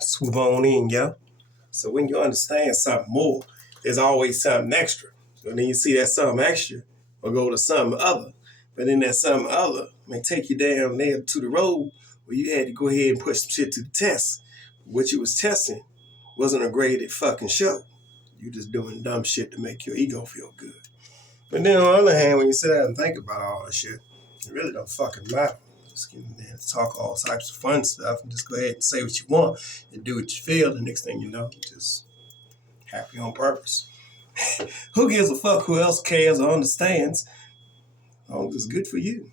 Swoop on in, yeah. So when you understand something more, there's always something extra. So then you see that something extra or go to something other. But then that something other may take you down there to the road where you had to go ahead and put some shit to the test. What you was testing wasn't a graded fucking show. You just doing dumb shit to make your ego feel good. But then on the other hand, when you sit down and think about all this shit, it really don't fucking matter. Just get in there and talk all types of fun stuff and just go ahead and say what you want and do what you feel. The next thing you know, you're just happy on purpose. Who gives a fuck who else cares or understands? As long as it's good for you.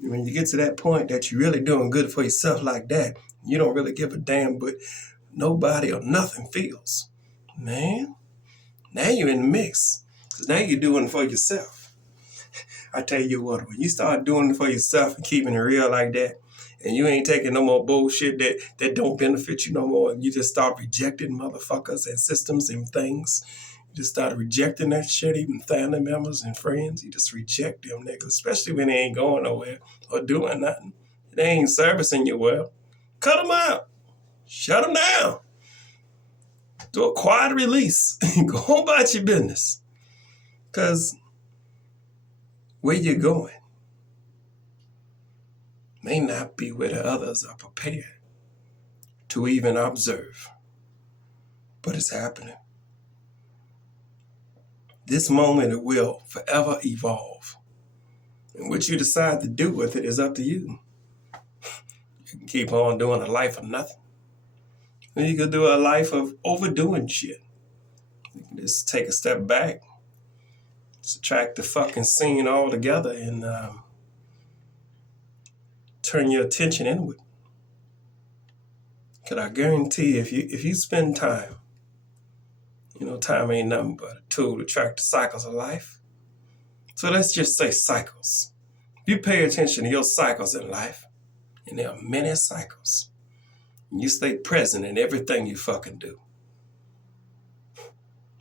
When you get to that point that you're really doing good for yourself like that, you don't really give a damn but nobody or nothing feels. Man, now you're in the mix. Because now you're doing it for yourself. I tell you what, when you start doing it for yourself and keeping it real like that, and you ain't taking no more bullshit that don't benefit you no more, and you just start rejecting motherfuckers and systems and things. You just start rejecting that shit, even family members and friends. You just reject them niggas, especially when they ain't going nowhere or doing nothing. They ain't servicing you well. Cut them out. Shut them down. Do a quiet release. Go on about your business. Because where you're going may not be where the others are prepared to even observe. But it's happening. This moment, it will forever evolve. And what you decide to do with it is up to you. You can keep on doing a life of nothing. Or you could do a life of overdoing shit. You can just take a step back, subtract the fucking scene altogether, and turn your attention inward. Because I guarantee if you spend time, time ain't nothing but a tool to track the cycles of life. So let's just say cycles. If you pay attention to your cycles in life, and there are many cycles, and you stay present in everything you fucking do.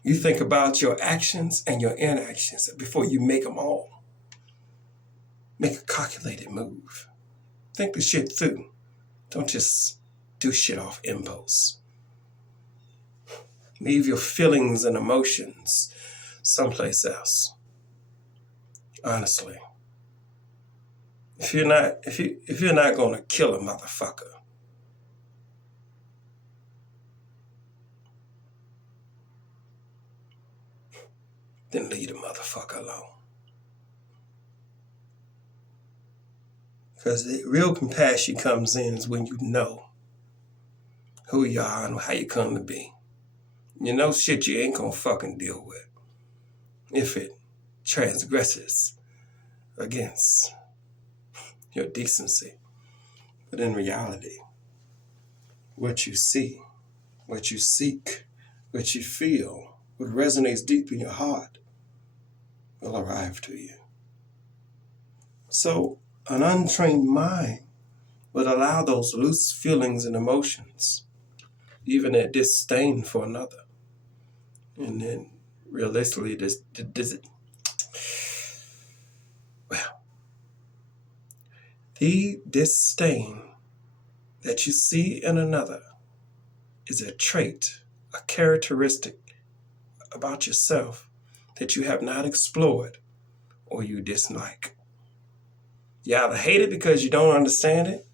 You think about your actions and your inactions before you make them all. Make a calculated move. Think the shit through. Don't just do shit off impulse. Leave your feelings and emotions someplace else. Honestly. If you're not gonna kill a motherfucker, then leave the motherfucker alone. Because the real compassion comes in is when you know who you are and how you come to be. You know shit you ain't gonna fucking deal with if it transgresses against your decency. But in reality, what you see, what you seek, what you feel, what resonates deep in your heart will arrive to you. So an untrained mind would allow those loose feelings and emotions, even that disdain for another. And then realistically, the disdain that you see in another is a trait, a characteristic about yourself that you have not explored or you dislike. You either hate it because you don't understand it,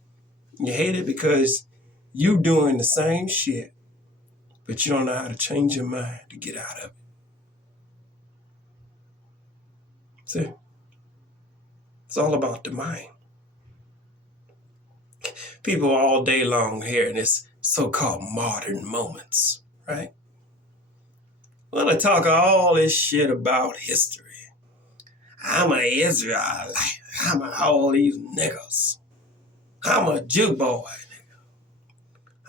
you hate it because you doing the same shit, but you don't know how to change your mind to get out of it. See? It's all about the mind. People all day long hearing this so-called modern moments, right? Want to talk all this shit about history. I'm an Israelite. I'm all these niggas. I'm a Jew boy, nigga.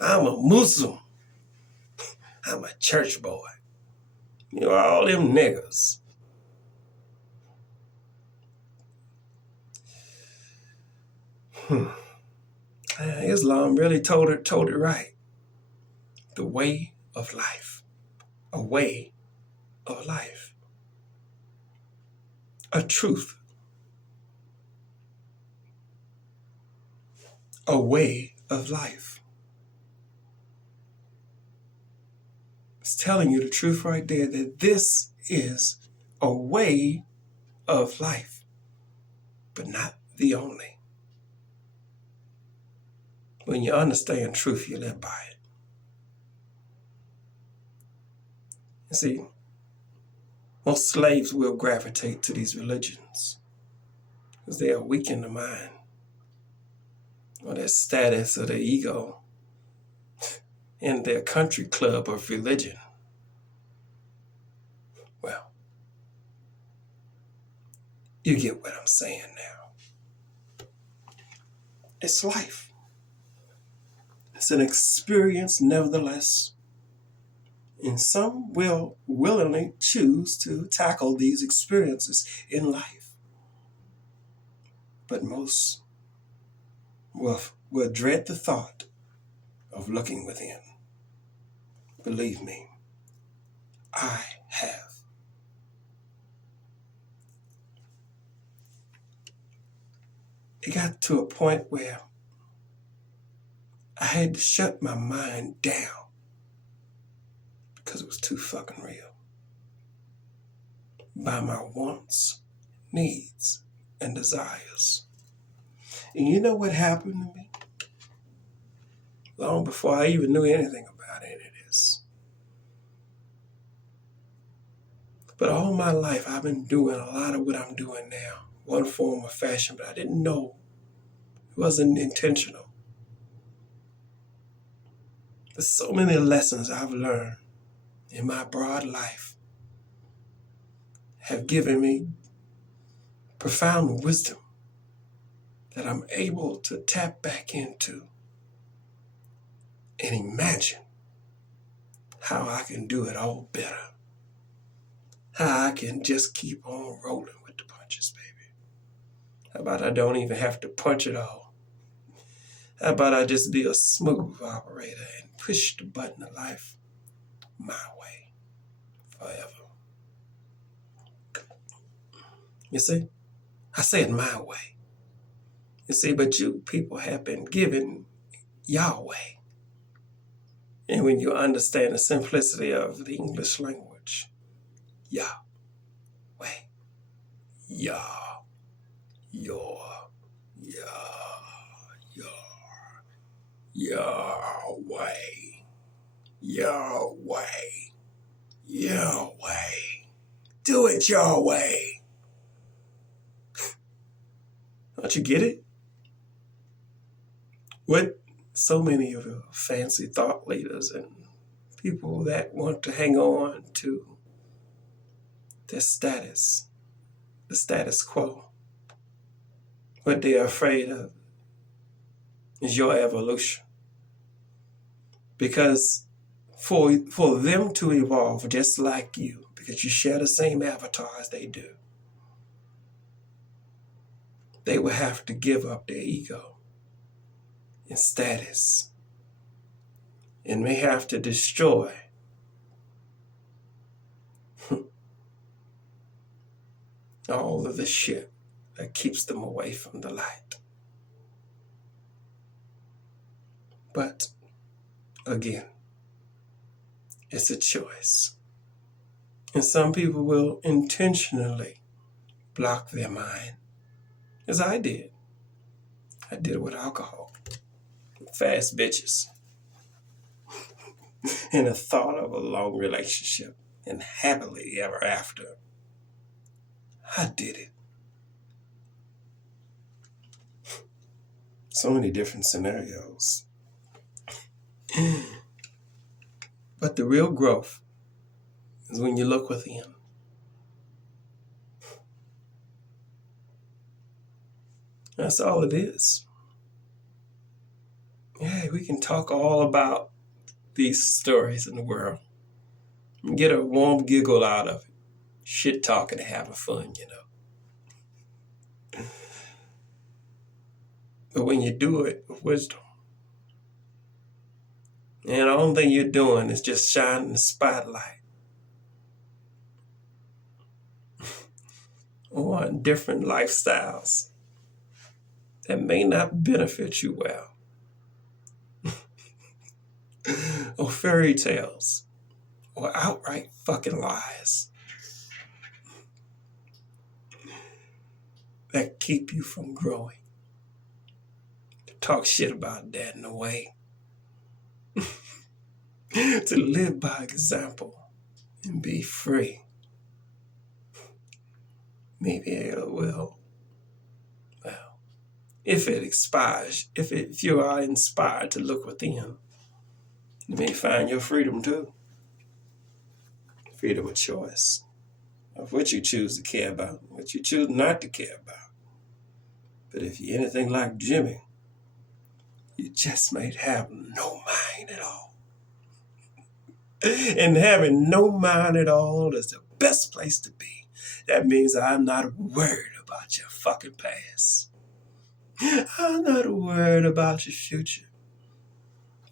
I'm a Muslim. I'm a church boy. All them niggas. Islam really told it right. The way of life. A way of life. A truth. A way of life. It's telling you the truth right there that this is a way of life, but not the only. When you understand truth, you live by it. You see, most slaves will gravitate to these religions because they are weak in the mind, or their status or their ego in their country club of religion. Well, you get what I'm saying now. It's life. It's an experience, nevertheless. And some will willingly choose to tackle these experiences in life. But most will dread the thought of looking within. Believe me, I have. It got to a point where I had to shut my mind down because it was too fucking real. By my wants, needs, and desires. And you know what happened to me? Long before I even knew anything about any of this. But all my life, I've been doing a lot of what I'm doing now. One form or fashion, but I didn't know. It wasn't intentional. There's so many lessons I've learned in my broad life have given me profound wisdom that I'm able to tap back into and imagine how I can do it all better. How I can just keep on rolling with the punches, baby. How about I don't even have to punch it all? How about I just be a smooth operator and push the button of life my way forever? You see? I said my way. You see, but you people have been given Yahweh. And when you understand the simplicity of the English language, Yahweh, Yah, your, Yahweh, Yahweh, Yahweh. Do it your way. Don't you get it? What so many of the fancy thought leaders and people that want to hang on to their status, the status quo, what they're afraid of is your evolution. Because for them to evolve just like you, because you share the same avatar as they do, they will have to give up their ego and status and may have to destroy all of the shit that keeps them away from the light. But again, it's a choice. And some people will intentionally block their mind, as I did. I did it with alcohol, fast bitches, and the thought of a long relationship and happily ever after. I did it. So many different scenarios. But the real growth is when you look within. That's all it is. Yeah, we can talk all about these stories in the world and get a warm giggle out of it. Shit talking and having fun, you know. But when you do it with wisdom, and the only thing you're doing is just shining the spotlight on different lifestyles that may not benefit you well, or fairy tales, or outright fucking lies that keep you from growing. To talk shit about that in a way. To live by example and be free. Maybe it will. Well, if it expires, if you are inspired to look within, you may find your freedom too. Freedom of choice. Of what you choose to care about, what you choose not to care about. But if you're anything like Jimmy, you just might have no mind at all. And having no mind at all is the best place to be. That means I'm not worried about your fucking past. I'm not worried about your future.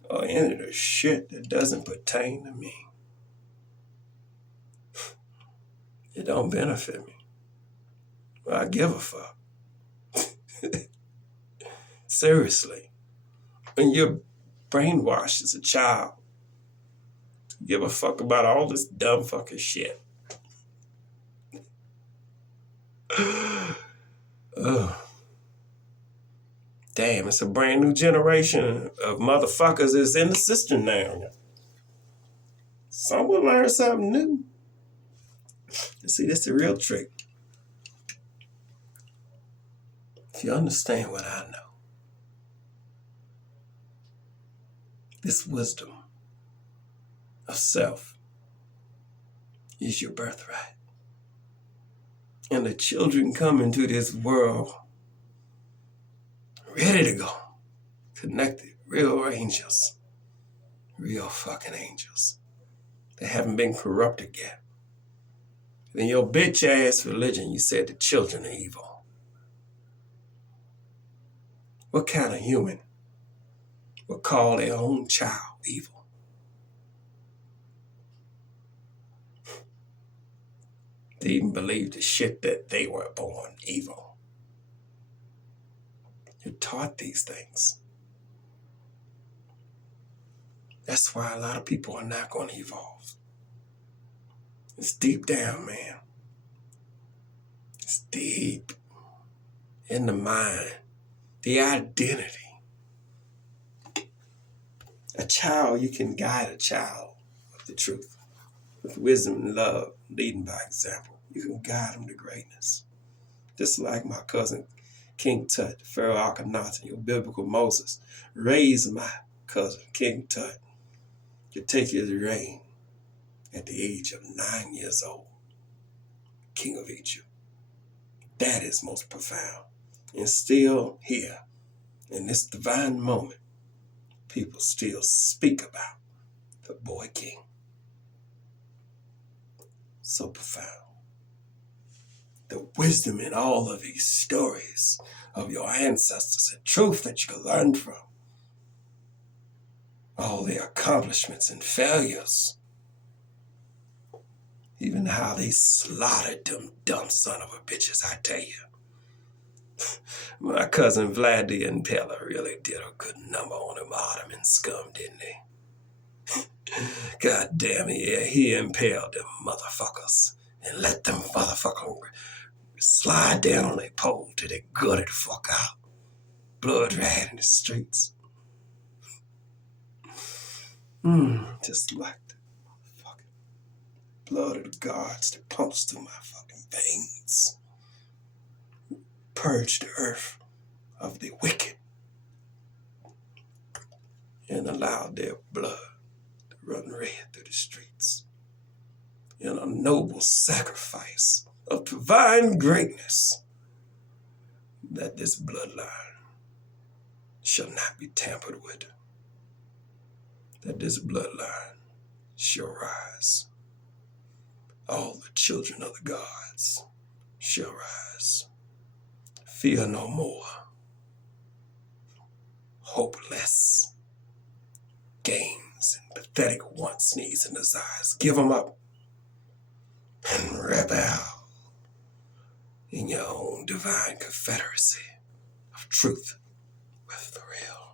Or any of the shit that doesn't pertain to me. It don't benefit me. Well, I give a fuck. Seriously. When you're brainwashed as a child, give a fuck about all this dumb fucking shit. Ugh. Damn, it's a brand new generation of motherfuckers is in the system now. Someone learn something new. You see, that's the real trick. If you understand what I know, this wisdom of self is your birthright. And the children come into this world ready to go. Connected, real angels. Real fucking angels. They haven't been corrupted yet. In your bitch ass religion, you said the children are evil. What kind of human would call their own child evil? They even believe the shit that they were born evil. You're taught these things. That's why a lot of people are not going to evolve. It's deep down, man. It's deep in the mind, the identity. A child, you can guide a child of the truth with wisdom and love, leading by example. You can guide them to greatness. Just like my cousin King Tut, Pharaoh Akhenaten, your biblical Moses, raised my cousin King Tut to take his reign at the age of 9 years old, King of Egypt. That is most profound. And still here, in this divine moment, people still speak about the boy king. So profound. The wisdom in all of these stories of your ancestors and truth that you can learn from. All their accomplishments and failures. Even how they slaughtered them dumb son of a bitches, I tell you. My cousin Vlad the Impaler really did a good number on them Ottoman scum, didn't he? God damn it, yeah, he impaled them motherfuckers and let them motherfuckers slide down on their pole till they gutted the fuck out. Blood ran in the streets. Just like the fucking blood of the gods that pumps through my fucking veins. Purge the earth of the wicked and allow their blood to run red through the streets in a noble sacrifice of divine greatness, that this bloodline shall not be tampered with, that this bloodline shall rise. All the children of the gods shall rise. Fear no more. Hopeless games and pathetic wants, needs, and desires. Give them up and rebel in your own divine confederacy of truth with the real.